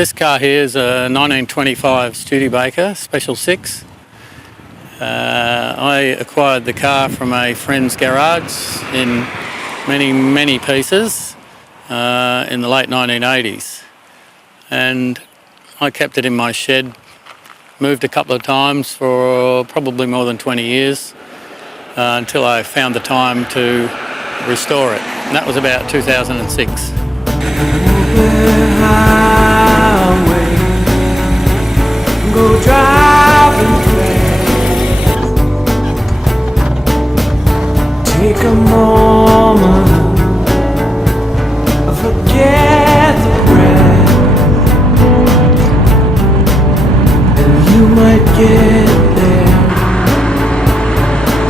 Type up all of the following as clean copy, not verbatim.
This car here is a 1925 Studebaker Special 6. I acquired the car from a friend's garage in many pieces in the late 1980s, and I kept it in my shed, moved a couple of times for probably more than 20 years until I found the time to restore it. And that was about 2006. Go driving fast. Take a moment, forget the breath, and you might get there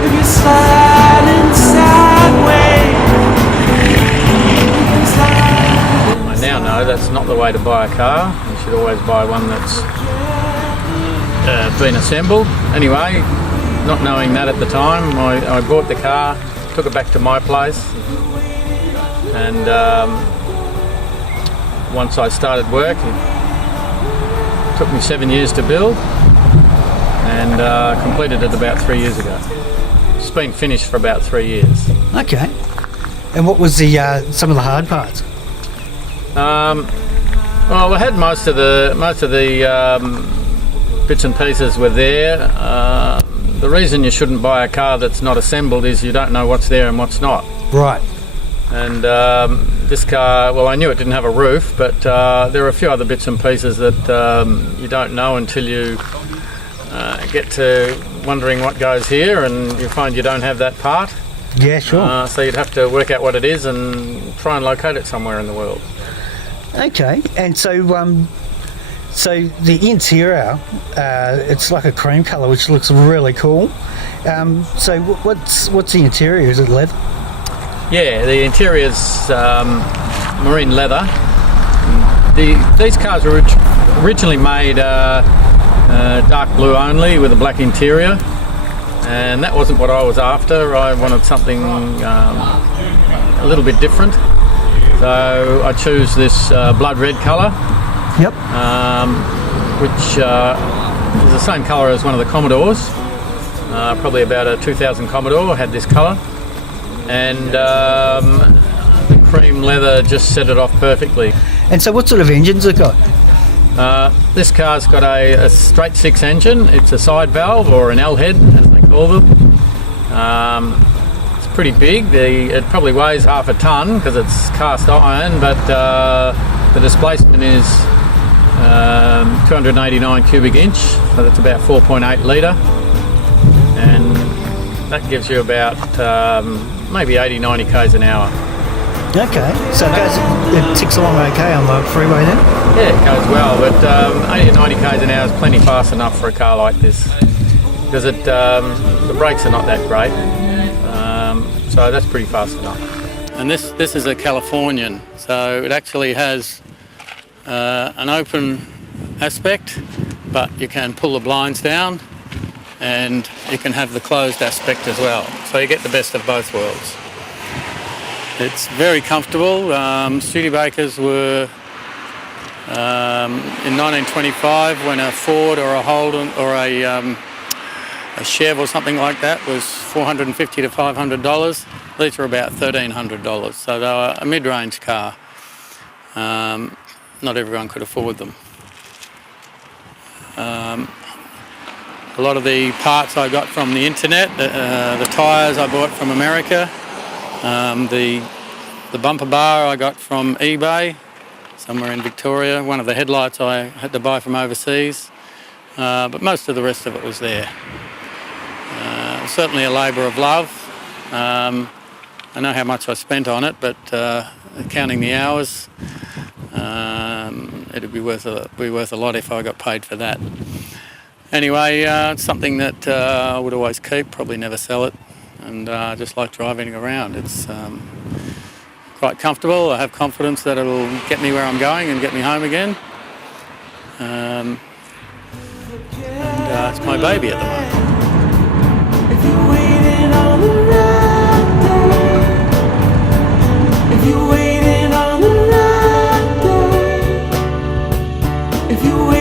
if you're sliding sideways. I now know that's not the way to buy a car. You should always buy one that's been assembled. Anyway, not knowing that at the time, I bought the car, took it back to my place, and once I started work, it took me 7 years to build, and completed it about 3 years ago. It's been finished for about 3 years. Okay. And what was the some of the hard parts? Well, I had most of the bits and pieces were there. The reason you shouldn't buy a car that's not assembled is you don't know what's there and what's not. Right. And this car, well, I knew it didn't have a roof, but there are a few other bits and pieces that you don't know until you get to wondering what goes here, and you find you don't have that part. Yeah, sure. So you'd have to work out what it is and try and locate it somewhere in the world. Okay. And so the interior, it's like a cream colour, which looks really cool. So what's the interior? Is it leather? Yeah, the interior's marine leather. These cars were originally made dark blue only with a black interior, and that wasn't what I was after. I wanted something a little bit different, so I chose this blood red colour. Yep. Which is the same colour as one of the Commodores, probably about a 2000 Commodore had this colour, and the cream leather just set it off perfectly. And so what sort of engines it got? This car's got a straight six engine. It's a side valve, or an L head as they call them. It's pretty big. It probably weighs half a tonne because it's cast iron, but the displacement is 289 cubic inch, so that's about 4.8 litre, and that gives you about maybe 80-90 k's an hour. Okay, so it ticks along okay on the freeway then? Yeah, it goes well, but 80-90 k's an hour is plenty fast enough for a car like this, because the brakes are not that great, so that's pretty fast enough. And this is a Californian, so it actually has an open aspect, but you can pull the blinds down, and you can have the closed aspect as well, so you get the best of both worlds. It's very comfortable. Studebakers were in 1925, when a Ford or a Holden or a Chev or something like that was $450 to $500. These were about $1,300, so they were a mid-range car. Not everyone could afford them. A lot of the parts I got from the internet. The tyres I bought from America. The bumper bar I got from eBay, somewhere in Victoria. One of the headlights I had to buy from overseas. But most of the rest of it was there. Certainly a labour of love. I know how much I spent on it, but counting the hours, it'd be worth a lot if I got paid for that. Anyway, it's something that I would always keep, probably never sell it, and I just like driving around. It's quite comfortable. I have confidence that it'll get me where I'm going and get me home again. And it's my baby at the moment. If you're waiting on the right day, if you're waiting on the right day, If you're